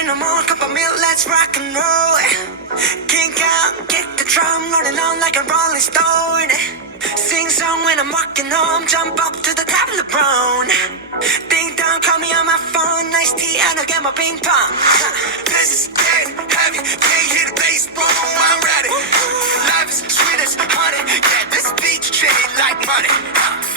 in the morning, cup of milk, let's rock and roll. Kink out, kick the drum, rolling on like a rolling stone. Sing song when I'm walking home, jump up to the top of the brown. Ding dong, call me on my phone, nice tea, and I'll get my ping pong. This is getting heavy, can't hear the bass, boom, I'm ready. Life is sweet as honey, yeah, this beach treat like money.